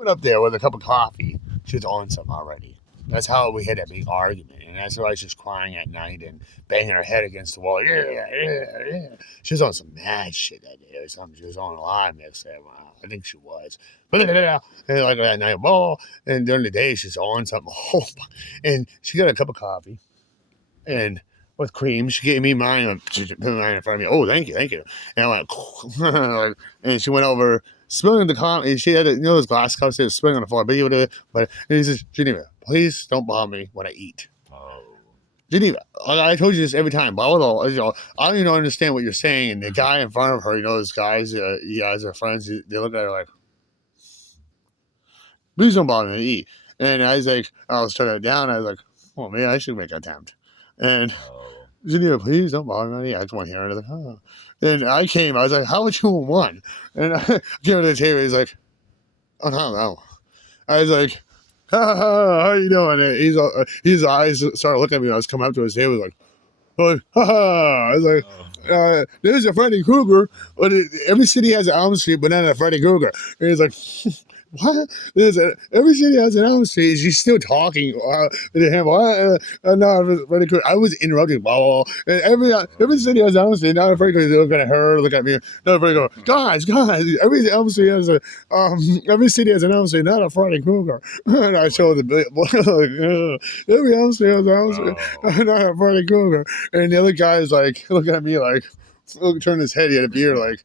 went up there with a cup of coffee. She was on some already. That's how we had that big argument, and that's why she's just crying at night and banging her head against the wall. Yeah. She was on some mad shit that day or something. She was on a live mix there. Wow, I think she was. And like that night, and during the day she's on something. And she got a cup of coffee, and with cream, she gave me mine. She put mine in front of me. Oh, thank you. And I went, and she went over, spilling the coffee. She had, those glass cups that were spilling on the floor. But he says, Geneva, please don't bother me when I eat. Geneva, I told you this every time. Blah, blah, blah. I don't even understand what you're saying. And the guy in front of her, those guys, you guys are friends. They look at her like, please don't bother me to eat. And I was turning it down. I was like, oh, man, I should make an attempt. And Geneva, please don't bother me. I just want to hear another. And I was like, how much you want? And I came to the table. He's like, oh, no. I was like, how you doing? And his eyes started looking at me. I was coming up to his table. Like, I was like, there's a Freddy Krueger. But every city has an Elm Street, but not a Freddy Krueger. And he's like, what? Every city has an Elm Street. She's still talking to him. No, Freddy Krueger. I was interrupting. Blah, blah, blah. And every city has an Elm Street. Not a Freddy Krueger. Look at her. Look at me. Not a Freddy Krueger. Guys. Every Elm Street has every city has an Elm Street. Not a Freddy Krueger. And I showed the bit. Every Elm Street has an Elm Street. Not a Freddy Krueger. And the other guy is like looking at me like, turn his head. He had a beard like.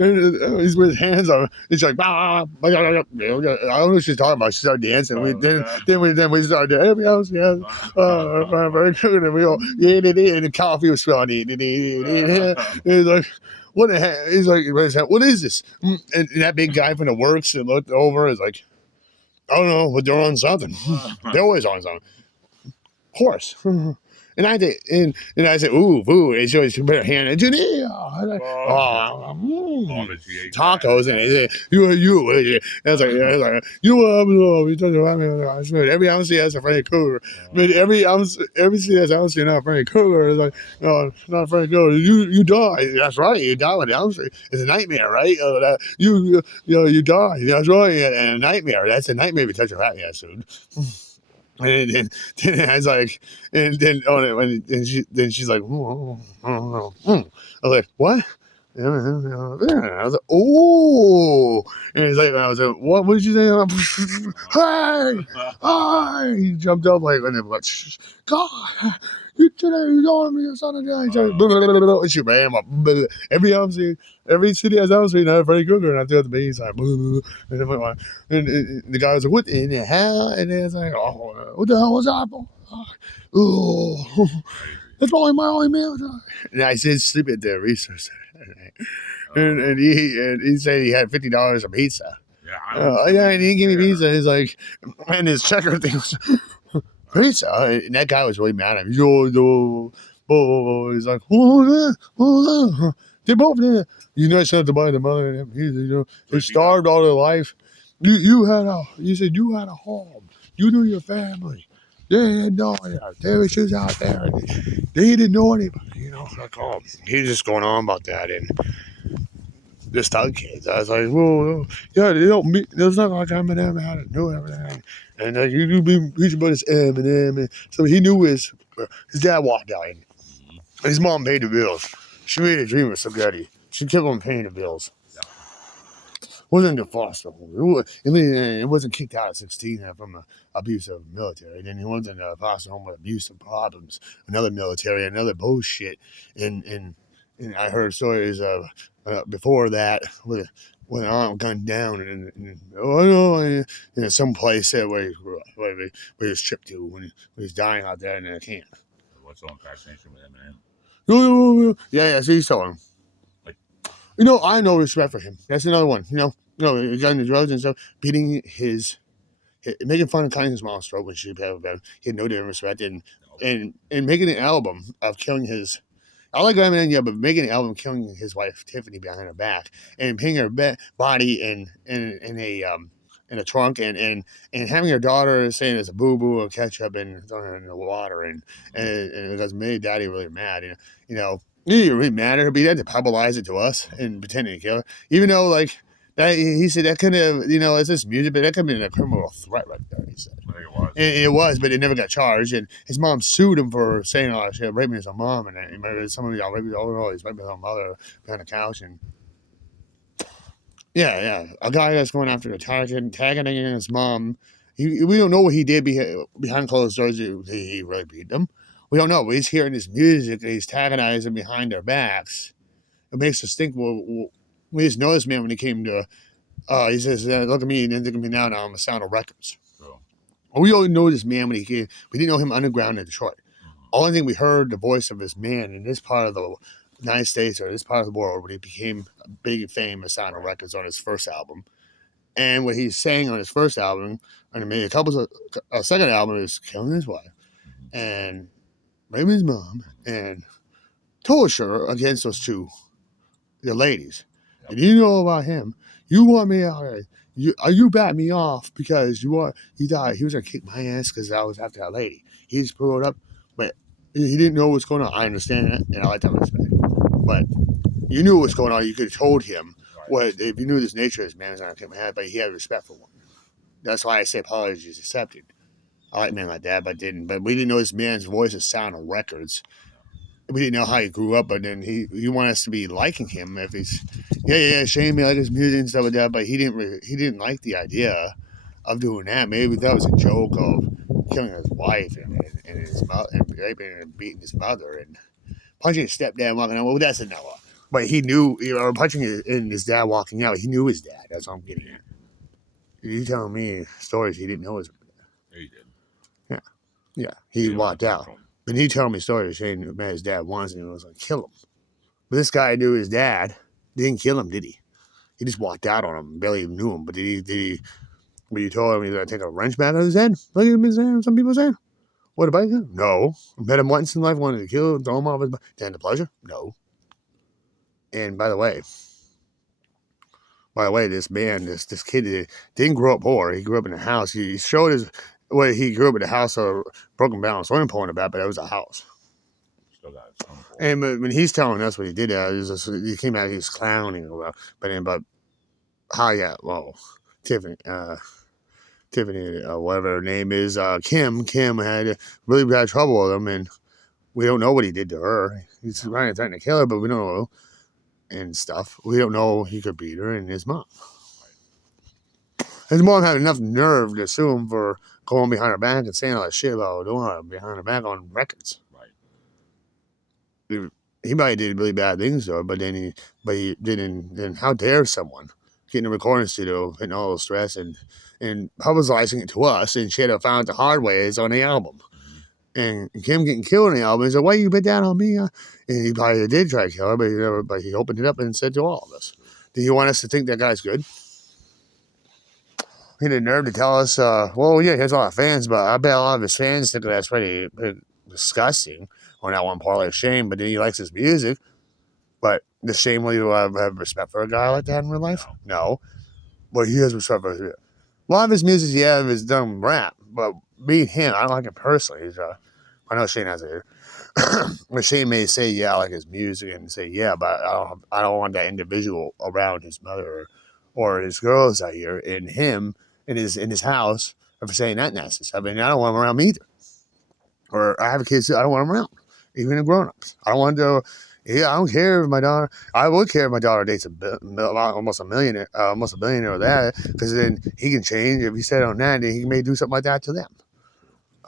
And he's with his hands on. He's like, I don't know what she's talking about. She started dancing. Then we started. Every house, very good. And we all, and the coffee was spilling. He's like, what the heck? He's like, what is this? And that big guy from the works that looked over is like, I don't know, but they're on something. They're always on something. Horse. And I said, ooh, and she put her hand in tacos, and you. I was like, you talking about me? Every ounce has a Freddy Krueger. I mean, every city has an ounce, not Freddy Krueger. It's like, no, not Freddy Krueger. You die. That's right. You die with the ounce. It's a nightmare, right? You die. That's right. And a nightmare. That's a nightmare if you touch a rat acid. And then I was like, and she's like, I was like, what? I was like, oh, and he's like, I was like, what did you say? Hi! He jumped up like, and then like, God, you told me your son and and she ran up. Every city has Elm Street, not Freddy Krueger, and I threw the bass like, and the guy was like, what in the hell? And then it's like, oh, what the hell was that? Oh, that's probably my only meal. And I said, sleep at the resource center. And he said he had $50 of pizza. Yeah, and he didn't give me pizza. He's like, and his checker thing was pizza. And that guy was really mad at me. He's like, they both did. You know, something to buy the mother and him. They starved all their life. You said you had a home. You knew your family. They didn't know it. There was just out there. And they didn't know anybody. Like, he was just going on about that. And the Stug Kids. I was like, well, yeah, they don't meet. It's not like Eminem had to know everything. And you be preaching about this Eminem. And so he knew his dad walked out. And his mom paid the bills. She made a dream of spaghetti. She kept on paying the bills. Wasn't the foster home. It wasn't kicked out at 16 from an abusive military. Then it wasn't a foster home with abusive problems. Another military, another bullshit. And I heard stories of before that when I gunned down in some place where he was tripped to when he was dying out there in a camp. What's on fascination with Eminem? Yeah. So he's telling him. I have no respect for him. That's another one. He's got the drugs and stuff, making fun of cutting his mom's throat when she had a bed. He had no damn respect, and making an album of killing his. I like Eminem, yeah, but making an album killing his wife Tiffany behind her back and putting her body in a trunk and having her daughter saying it's a boo boo or ketchup and throwing her in the water and because made Daddy really mad. You really mad at her, but he had to publicize it to us and pretending to kill her, even though like He said that could have, it's just music, but that could have been a criminal threat right there, he said. I think it was. And it was, but it never got charged. And his mom sued him for saying, "Oh, she raped me as a mom," and some of y'all raped me. Oh, he's raping his own mother behind the couch. And yeah, a guy that's going after the tagging his mom. We don't know what he did behind closed doors. He really beat them. We don't know. But he's hearing his music. He's antagonizing behind their backs. It makes us think. Well, we just know this man when he came to. He says, "Look at me and then look at me now. Now I'm a Sound of Records." So, We only know this man when he came. We didn't know him underground in Detroit. mhm. Only thing we heard the voice of this man in this part of the United States or this part of the world when he became a big fame of Sound of Records on his first album. And what he sang on his first album, and maybe a second album, is killing his wife and raping his mom and torture against those two, the ladies. Yep. And you know about him. You want me out there. You bat me off because he thought he was gonna kick my ass because I was after that lady. He just blew it up, but he didn't know what's going on. I understand that, and I like that respect. But you knew what's going on. You could have told him what if you knew this nature of this man was gonna kick my ass, but he had respect for one. That's why I say apologies accepted. I like men like that, but we didn't know this man's voice is Sound of Records. We didn't know how he grew up, but then he wanted us to be liking him if he's Shane may like his music and stuff like that, but he didn't like the idea of doing that. Maybe that was a joke of killing his wife and his mother and raping and beating his mother and punching his stepdad walking out. Well, that's a Noah. But he knew, or punching his dad walking out. He knew his dad. That's what I'm getting at. You telling me stories he didn't know his dad. Yeah, he did. Yeah, he walked out. But he told me stories saying man, his dad wants and he was like, kill him. But this guy knew his dad. Didn't kill him, did he? He just walked out on him. Barely even knew him. But did he? But you told him he's going to take a wrench back out of his head? Like you've been saying, some people saying. What about him? No. Met him once in life, wanted to kill him, throw him off his back. Did the pleasure? No. And by the way, this man, this kid didn't grow up poor. He grew up in a house. He showed he grew up in a house of broken down swimming pool in the back, but it was a house. Still got his swimming pool. And when he's telling us what he did, he came out, he was clowning about, but how, Tiffany, whatever her name is, Kim had really bad trouble with him, and we don't know what he did to her. He's trying to kill her, but we don't know, and stuff. We don't know he could beat her and his mom. His mom had enough nerve to sue him for going behind her back and saying all that shit about doing her behind her back on records. Right. He might have did really bad things to her, but he didn't. Then how dare someone get in a recording studio, putting all the stress and publicizing it to us, and she had to find out the hard way is on the album. And Kim getting killed on the album. He said, "Why you bet down on me?" And he probably did try to kill her, but he opened it up and said to all of us, "Do you want us to think that guy's good?" He had the nerve to tell us, well, yeah, he has a lot of fans, but I bet a lot of his fans think that's pretty disgusting on that one part of Shane, but then he likes his music. But does Shane really have respect for a guy like that in real life? No. But he has respect for his. A lot of his music, is dumb rap, but being him, I don't like him personally. I know Shane has it. But Shane may say, yeah, I like his music, and say, yeah, but I don't want that individual around his mother or his girls out here and him in his house for saying that nasty stuff. I mean, I don't want him around me either. Or I have kids, I don't want them around, even the grown-ups. I don't want to. Yeah, I don't care if my daughter. I would care if my daughter dates almost a billionaire or that, because then he can change. If he said on that, then he may do something like that to them.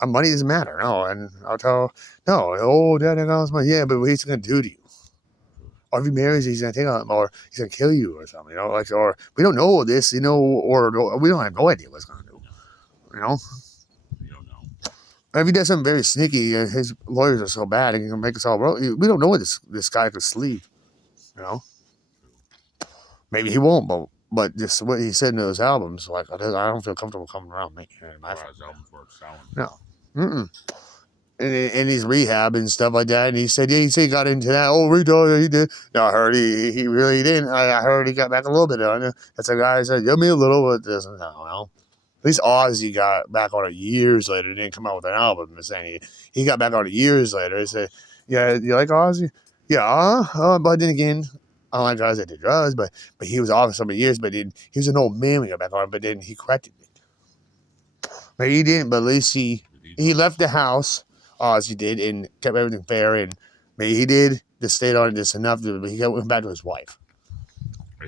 Money doesn't matter. No, and I'll tell dad got money. Yeah, but what he's going to do to you? Or if he marries, he's going to take on, or he's going to kill you or something. Or we don't know this, or we don't have no idea what he's going to do. You don't know. If he does something very sneaky, his lawyers are so bad, he can make us all wrong. We don't know what this guy could sleeve, Maybe he won't, but just what he said in those albums, like, I don't feel comfortable coming around me. His albums weren't selling. No. And he's rehab and stuff like that. And he said, he got into that. Oh, retard, he did. No, I heard he really didn't. I heard he got back a little bit on it. That's a guy who said, give me a little, but doesn't. Well. At least Ozzy got back on it years later. He didn't come out with an album. Saying he got back on it years later. He said, yeah, you like Ozzy? Yeah, but then again, I don't like guys that did drugs, but he was off for so many years. But then he was an old man when he got back on. But then he corrected it. But he didn't. But at least he left the house, as he did, and kept everything fair. And maybe he did just stayed on it just enough. But he went back to his wife.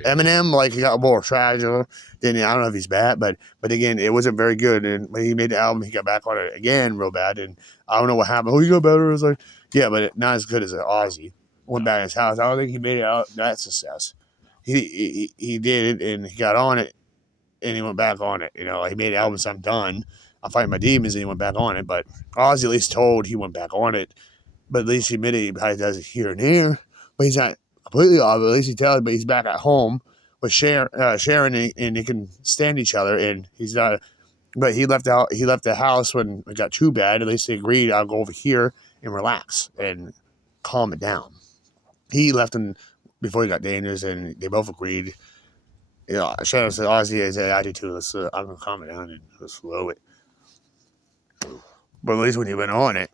Eminem, like, he got more tragic. Then I don't know if he's bad, but again, it wasn't very good. And when he made the album, he got back on it again real bad. And I don't know what happened. Oh, he got better. I was like, yeah, but not as good as Ozzy. Went back to his house. I don't think he made it out that success. He did it, and he got on it, and he went back on it. You know, he made albums. I'm done. I'm fighting my demons, and he went back on it. But Ozzy at least told he went back on it. But at least he admitted he probably does it here and there. But he's not completely off. At least he tells. But he's back at home with Sharon, and they can stand each other. And he's not. But he left out. He left the house when it got too bad. At least they agreed. I'll go over here and relax and calm it down. He left him before he got dangerous, and they both agreed. You know, Sharon said, Ozzy has an attitude. I'm gonna calm it down and slow it. But at least when he went on it,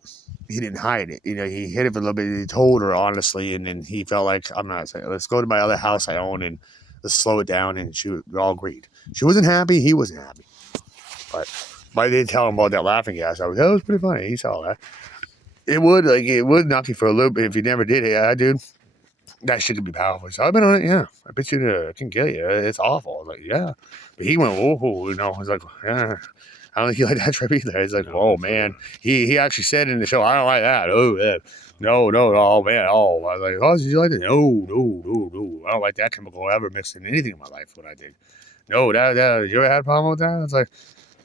he didn't hide it. You know, he hid it for a little bit. He told her honestly, and then he felt like, I'm not saying, let's go to my other house I own and let's slow it down. And we all agreed. She wasn't happy. He wasn't happy. But I did tell him about that laughing gas. I was, that was pretty funny. He saw that. It would knock you for a loop if you never did it. Yeah, dude, that shit could be powerful. So I've been on it. Yeah, I bet you can kill you. It's awful. I was like, yeah. But he went, whoa, you know. I was like, yeah. I don't think he liked that trip either. He's like, oh, man. He actually said in the show, I don't like that. Oh, yeah. No, oh, man. Oh, I was like, oh, did you like that? No. I don't like that chemical ever mixed in anything in my life, what I did. No, that you ever had a problem with that? It's like,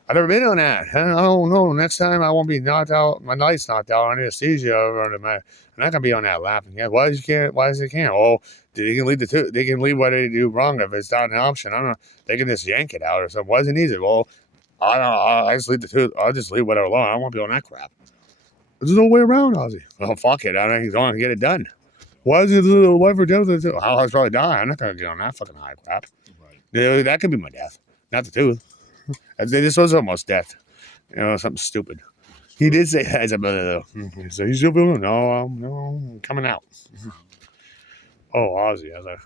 I've never been on that. I don't know. Next time I won't be knocked out. My night's knocked out on anesthesia. I'm not gonna be on that laughing. Yeah, why does it can't? Oh, they can leave they can leave what they do wrong if it's not an option. I don't know. They can just yank it out or something. Why does it need it? Well, I just leave the tooth. I'll just leave whatever alone. I don't want to be on that crap. There's no way around, Ozzy. Oh, fuck it. I don't think he's going to get it done. Why is it the wife or death? I'll probably die. I'm not going to get on that fucking high crap. Right. Yeah, that could be my death, not the tooth. This was almost death. You know, something stupid. He did say that as a brother, though. So he's still feeling, no, I'm coming out. Oh, Ozzy. I was like,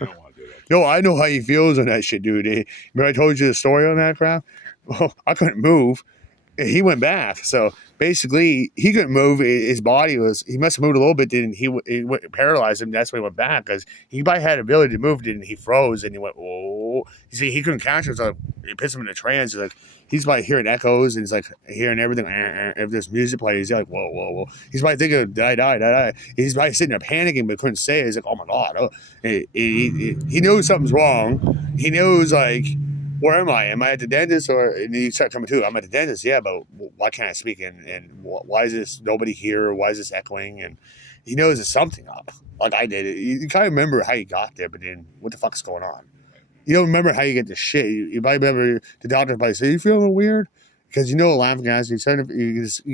you don't want to do that. Yo, I know how he feels on that shit, dude. Remember I told you the story on that crap? Well, I couldn't move. He went back. So basically, he couldn't move. His body he must have moved a little bit. Then it paralyzed him. That's why he went back, because he probably had the ability to move. Then he froze and he went, whoa. You see, he couldn't catch it. So it puts him in a trance. He's probably hearing echoes and he's like hearing everything. If there's music playing, he's like, whoa. He's probably thinking, die. He's probably sitting there panicking, but couldn't say it. He's like, oh my God. Oh. He knows something's wrong. He knows, like, where am I? Am I at the dentist? And you start coming to, I'm at the dentist, yeah, but why can't I speak? And why is this nobody here? Why is this echoing? And he knows there's something up. Like I did. You kind of remember how you got there, but then what the fuck's going on? You don't remember how you get the shit. You might remember the doctor probably say, you feel a little weird? Because you know laughing guys, you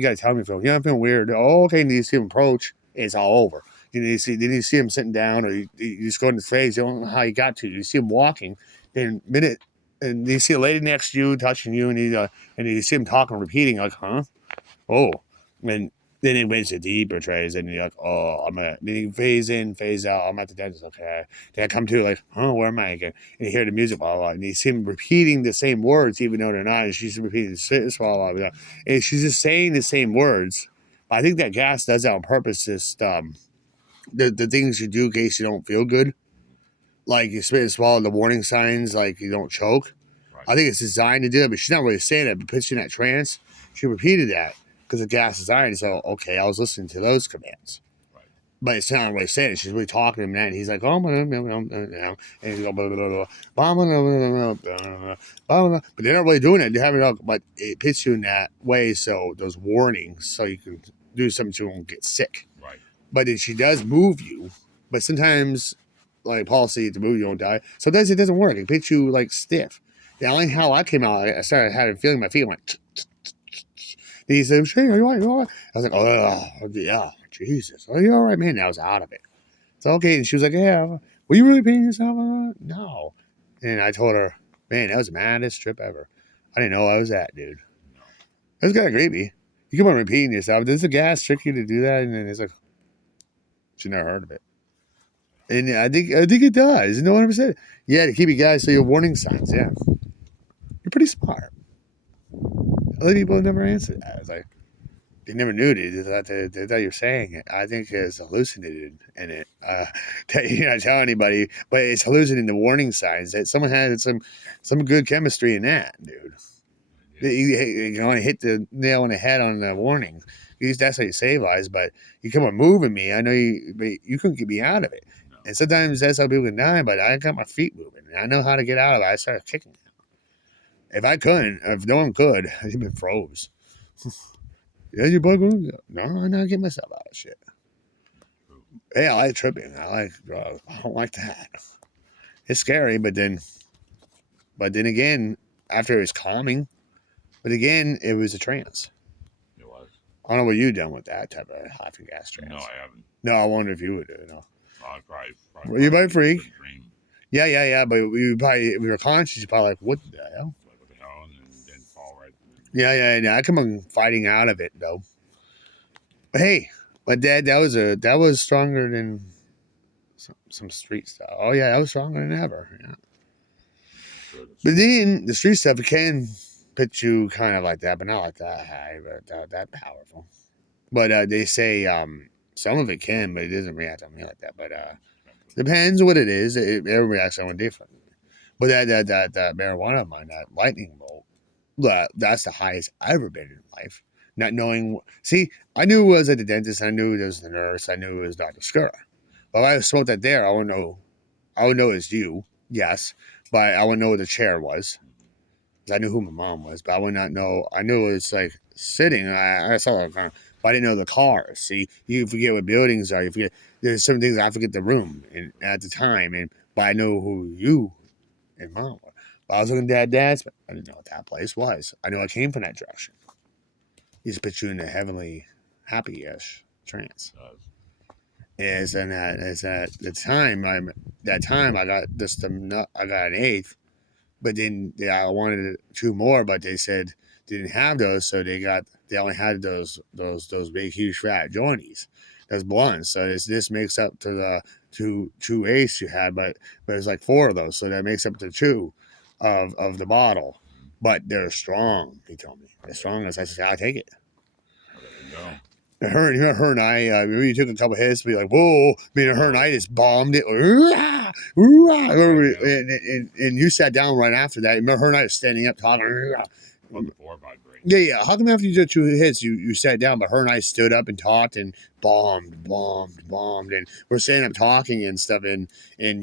got to tell me, Phil, I'm feeling weird. Oh, okay, and you see him approach, it's all over. Then you see him sitting down, or you just go in the face, you don't know how you got to. You see him walking, then minute, and you see a lady next to you touching you, and you see him talking, repeating, like, huh? Oh. And then it went to deeper trays, and you're like, oh, then you phase in, phase out, I'm at the dentist, okay. Then I come to, like, where am I again? And you hear the music, blah, blah, and you see him repeating the same words, even though they're not, and she's repeating this, blah, blah, blah. And she's just saying the same words. I think that gas does that on purpose, just, the things you do in case you don't feel good. Like you spit and swallow, the warning signs, like you don't choke. Right. I think it's designed to do it, but she's not really saying it. But puts you in that trance. She repeated that because the gas is iron. So, okay, I was listening to those commands. Right. But it's not really saying it. She's really talking to him now, and he's like, oh, and he's going, blah, blah, blah, blah. But they're not really doing it. They're having it, but it puts you in that way. So those warnings, so you can do something so you won't get sick. Right. But then she does move you, but sometimes, like Paul said, to move you don't die. Sometimes it doesn't work. It makes you like stiff. The only how I came out, I started having feeling my feet went. Then he said, "Shane, are you all right? I was like, oh yeah, Jesus, are you all right, man?" I was out of it. It's okay. And she was like, "Yeah, were you really peeing yourself?" No. And I told her, "Man, that was the maddest trip ever. I didn't know I was that, dude. That was kind of creepy. You come on repeating yourself. Does the gas trick you to do that?" And then it's like, she never heard of it. And I think it does. No 100%. Yeah, to keep you guys so your warning signs. Yeah, you're pretty smart. Other people never answered that. It's like they never knew it. They thought you're saying it. I think it's hallucinated in it. You not tell anybody, but it's hallucinating the warning signs that someone had some good chemistry in that, dude. You want to hit the nail on the head on the warning. That's how you save lives. But you come on moving me. I know but you couldn't get me out of it. No. And sometimes that's how people can die. But I got my feet moving. And I know how to get out of it. I started kicking. If I couldn't, if no one could, I'd been froze. Yeah, you bug me? No, I'm not getting myself out of shit. Hey, I like tripping. I like drugs. I don't like that. It's scary, but then again, after it was calming, but again, it was a trance. It was. I don't know what you done with that type of laughing gas trance. No, I haven't. No, I wonder if you would do it. No. I probably Were you by freak? Dream. Yeah. But we probably, if we were conscious, you probably like, what the hell? Like, what the hell? And then fall right. Yeah. I come on fighting out of it though. But hey, my dad, that was stronger than some street stuff. Oh yeah, that was stronger than ever. Yeah. But then the street stuff can put you kind of like that, but not like that high, but that powerful. But they say some of it can, but it doesn't react on me like that. But depends what it is. It reacts on different. But that marijuana of mine, that lightning bolt, that's the highest I've ever been in life. Not knowing, see, I knew it was at the dentist. I knew it was the nurse. I knew it was Dr. Skura. But if I smoked that there, I would know it's you, yes. But I wouldn't know what the chair was. I knew who my mom was, but I would not know. I knew it was like sitting. I saw it, but I didn't know the cars. See, you forget what buildings are. You forget there's some things I forget the room and at the time, but I know who you and mom were. But I was looking at dad's, but I didn't know what that place was. I know I came from that direction. He just put you in a heavenly, happy-ish trance. Is and that is at the time I got I got an eighth. But then I wanted 2 more, but they said they didn't have those, so they only had those big, huge, fat jointies, those blunts. So this makes up to the two eighths you had, but there's like 4 of those, so that makes up to 2 of the bottle. But they're strong. He told me they're strong. As I said, I take it. Her and I, we took a couple hits, be like, whoa. Her and I just bombed it. And you sat down right after that. Remember, her and I was standing up talking. Yeah. How come after you did 2 hits, you sat down, but her and I stood up and talked and bombed. And we're standing up talking and stuff. And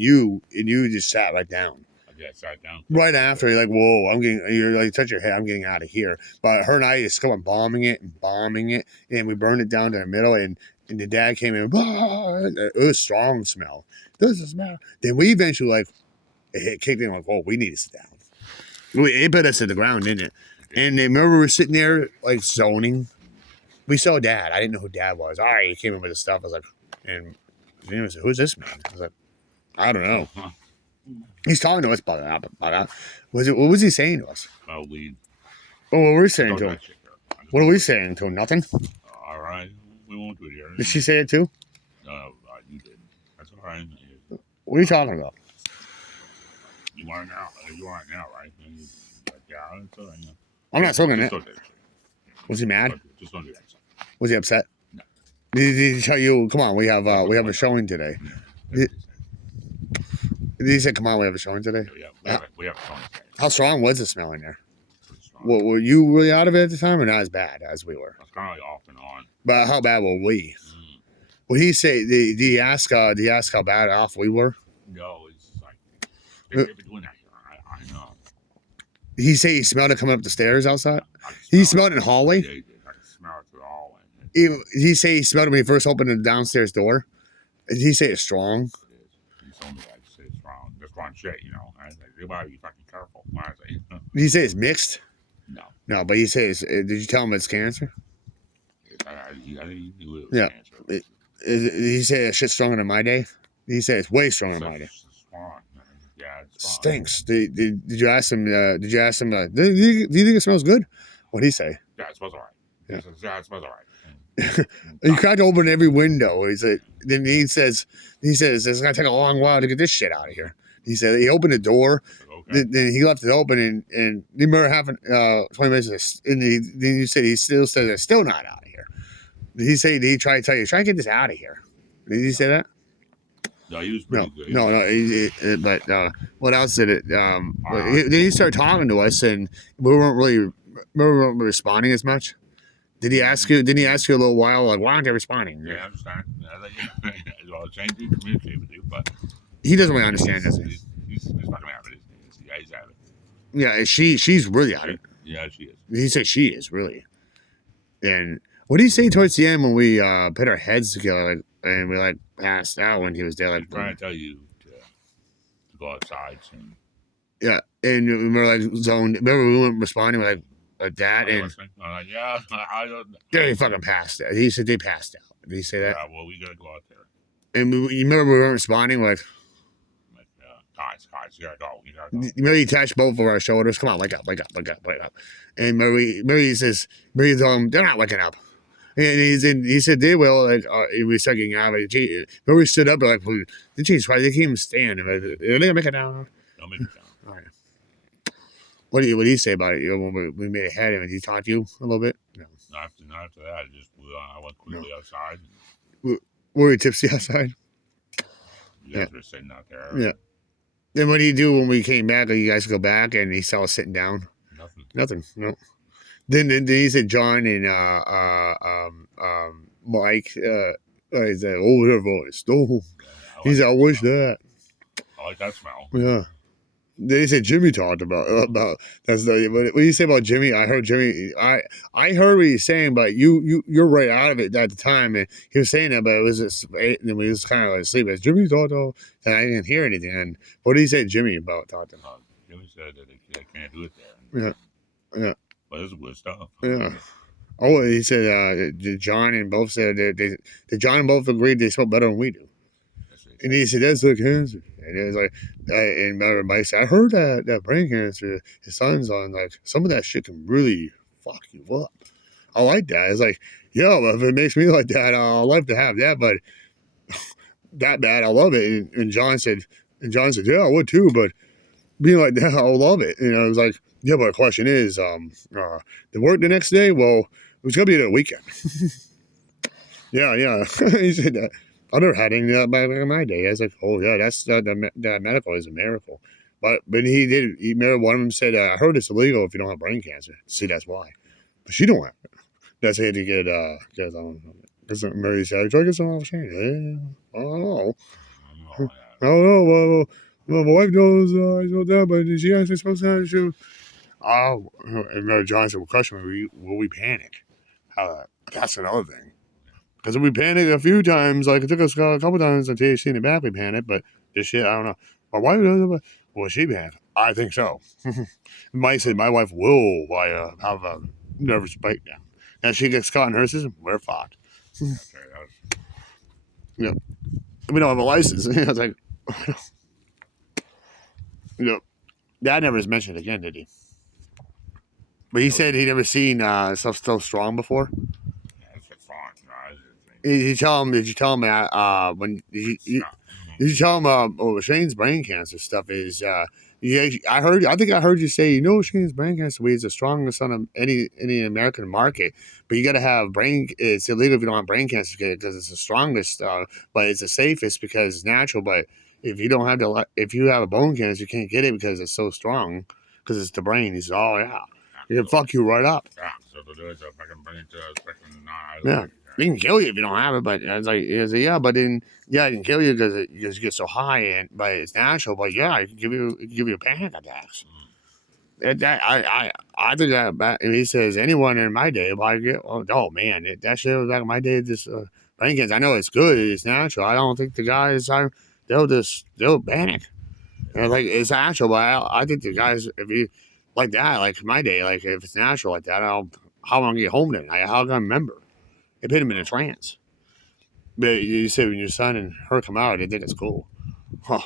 you just sat right down. Yeah, sat down. Right after, you're like, whoa, you're like, touch your head, I'm getting out of here. But her and I just go on bombing it, and we burned it down to the middle, and the dad came in, it was strong smell. This is smell. Then we eventually, it kicked in, like, whoa, we need to sit down. It put us to the ground, didn't it? And then remember, we were sitting there, like, zoning. We saw dad. I didn't know who dad was. All right, he came in with his stuff. I was like, and he was like, who's this man? I was like, I don't know. He's talking to us about that. What was he saying to us? About weed. Oh, what were we saying to him? What are we saying to him? Nothing? All right. We won't do it here. Did she say it too? No, you did. That's all right. What are you talking about? You want it now. You want it now, right? Yeah, it's all right. Yeah. I'm not smoking it. Was he mad? Just don't do that. Was he upset? No. Did he tell you, come on, we have a showing today? Did he say, come on, we have a showing today? Yeah, we have a showing today. How strong was the smell in there? Well, were you really out of it at the time or not as bad as we were? I was kind of like off and on. But how bad were we? Well, he say, did he ask how bad off we were? No, it's like, they've been doing that here. I know. Did he say he smelled it coming up the stairs outside? He smelled it in the hallway? Yeah, he did. I could smell it through the hallway. Did he say he smelled it when he first opened the downstairs door? Did he say it's strong? It is. He told me that. He said it's strong. That's wrong shit, you know. I was like, you gotta be fucking careful. Did he say it's mixed? No. No, but he says, did you tell him it's cancer? He knew it was Yeah. cancer. Did he say that shit's stronger than my day? Did he say it's way stronger than my day? It's strong. Yeah, it's strong. Stinks. Did you ask him? Do you think it smells good? What'd he say? Yeah, it smells alright. Yeah. It smells alright. He tried to open every window. Then he says, it's gonna take a long while to get this shit out of here. He said he opened the door, Okay. then he left it open, and you remember having 20 minutes, and then you said he still says it's still not out of here. Did he say? Did he try to tell you, try to get this out of here? Did he say that? No, he was No, pretty good. no. But what else did it? Then he started talking to us, and we weren't really responding as much. Did he ask you? Didn't he ask you a little while, like, why aren't they responding? Yeah, I understand. Well, same to communicate with you, but He doesn't really understand, does he? he's fucking out of it. Yeah, he's out of it. Yeah, she's really out of it. Yeah, she is. He said she is really. And what did he say towards the end when we put our heads together, like, and we like passed out when he was there, I'm like, trying to tell you to go outside soon. yeah, and we were like zoned. Remember we weren't responding like that, Are you and listening? I'm like, yeah, I don't. they fucking passed out. He said they passed out. Did he say that? Yeah, well, we gotta go out there. And you remember we weren't responding, like, Like, guys, you gotta go. You gotta go. remember he touched both of our shoulders. Come on, wake up. And Mary says, Mary told him they're not waking up. And he said they will. Like we started getting out. Like, Mary stood up like, well, the cheese why they can't even stand. Are they gonna make it down? Don't make it down. All right. What do you say about it? You know, when we made ahead of him, he taught you a little bit. No. Not after that. I went quickly outside. Were you tipsy outside? You guys were sitting out there. Yeah. Then what do you do when we came back? Or you guys go back and he saw us sitting down? Nothing. No. Then he said John and Mike. He said, "Oh, their voice." Oh, he said, "I wish that." I like that smell. Yeah. They said Jimmy talked about that's the. What do you say about Jimmy? I heard Jimmy. I heard what he's saying, but you're right out of it at the time, and he was saying that, but it was just and we was kind of like asleep. As Jimmy talked, and I didn't hear anything. And what did he say, Jimmy, about talking? Jimmy said that they can't do it there. Yeah. But it's good stuff. Yeah. Oh, he said John and both said John and both agreed they smell better than we do. And he said, that's the cancer. And it was like, and Mike said, I heard that brain cancer, his son's on, like, some of that shit can really fuck you up. I like that. It's like, yo, if it makes me like that, I'll love to have that, but that bad, I love it. And John said, yeah, I would too, but being like that, I'll love it. You know, it was like, yeah, but the question is, the work the next day? Well, it was going to be the weekend. Yeah. He said that. I never had any of that back in my day. I was like, oh, yeah, that's that medical is a miracle. But he remember one of them said, I heard it's illegal if you don't have brain cancer. See, that's why. But she don't have it. That's how to get, because Mary said, try to get some off Shane. Yeah, I don't know. I don't know. Well, my wife knows I know that, but she actually supposed to have she. Oh, and John said, well, question, will we panic? That's another thing. Because we panicked a few times, like it took us a couple times until you seen it back, we panicked, but this shit, I don't know. My wife doesn't, will she panic? I think so. Mike said my wife will have a nervous breakdown. And she gets caught in her system, we're fucked. Yeah. We don't have a license. I was like, Dad never mentioned it again, did he? But he said he'd never seen stuff so strong before. Did you tell him when did you tell him Shane's brain cancer stuff is I think I heard you say Shane's brain cancer weed is the strongest on any American market, but you got to have it's illegal if you don't have brain cancer because it's the strongest, but it's the safest because it's natural. But if you don't have if you have a bone cancer, you can't get it because it's so strong because it's the brain. He said, oh yeah, it can fuck you right up. Yeah, so to do it, so if I can bring it to yeah. It can kill you if you don't have it, but I was like, yeah, but then it can kill you because you get so high, but it's natural. But yeah, it can give you panic attacks. I think that, and he says anyone in my day, man, that shit was back in my day. This brain cancer, I know it's good, it's natural. I don't think the guys they'll panic. Like it's natural, but I think the guys if you like that, like my day, like if it's natural like that, how am I gonna get home then? How can I remember? It put him in a trance. But you say when your son and her come out, they think it's cool. Oh,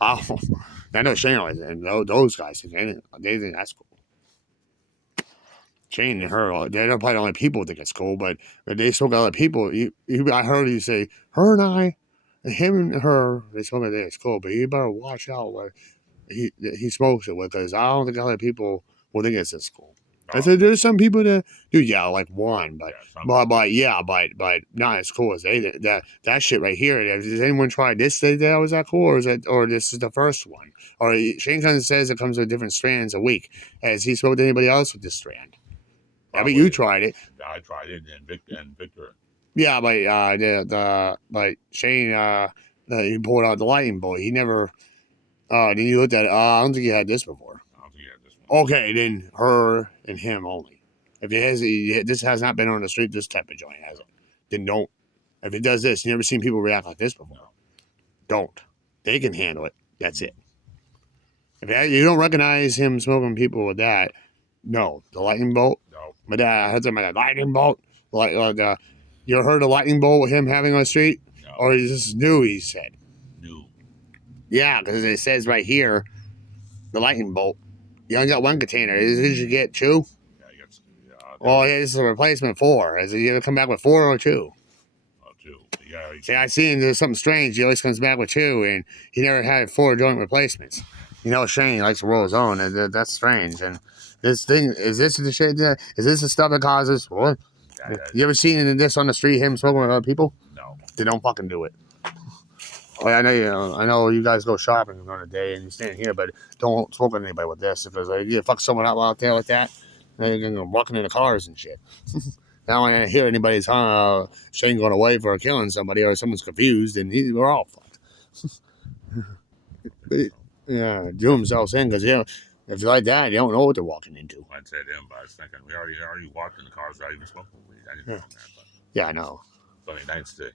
I know Shane and those guys think they think that's cool. Shane and her, they're probably the only people think it's cool, but they still got other people. I heard you say, her and I, him and her, they still think it's cool, but you better watch out what he smokes it with, because I don't think other people will think it's this cool. I said, there's some people that do, yeah, like one, but but not as cool as they. That shit right here. Has anyone tried this? That was that cool, or this is the first one? Or Shane kind of says it comes with different strands a week. Has he smoked anybody else with this strand? I mean, you tried it. I tried it, and Victor. Yeah, but Shane, he pulled out the lightning bolt. He never. Then you looked at it. I don't think he had this before. I don't think he had this one. Okay, then her and him only. If it has, this has not been on the street, this type of joint has it. Then don't. If it does this, you never seen people react like this before. No. Don't. They can handle it. That's it. If you don't recognize him smoking people with that, no. The lightning bolt. No. But I heard something about the lightning bolt. You heard the lightning bolt with him having on the street, No. or is this new? He said. New. Yeah, because it says right here, the lightning bolt. You only got one container. Did you get two? Yeah, you got. Well, this is a replacement 4. Is it you gonna come back with 4 or 2? Oh, 2. Yeah. See, I seen there's something strange. He always comes back with 2, and he never had 4 joint replacements. You know, Shane likes to roll his own, and that's strange. And this thing, is this the shit? Is this the stuff that causes what? Yeah. You ever seen this on the street? Him smoking with other people? No. They don't fucking do it. Oh, I know. I know you guys go shopping on a day and you stand here, but don't smoke with anybody with this, because you fuck someone up out there like that, they're gonna walk into the cars and shit. I don't want to hear anybody's Shane going away for killing somebody, or someone's confused, and we're all fucked. Yeah, do themselves in, because if you like that, you don't know what they're walking into. I'd say them, but I was thinking we already walked in the cars without even smoking weed. I didn't know that, but Yeah, I know. Sunday nights, you know.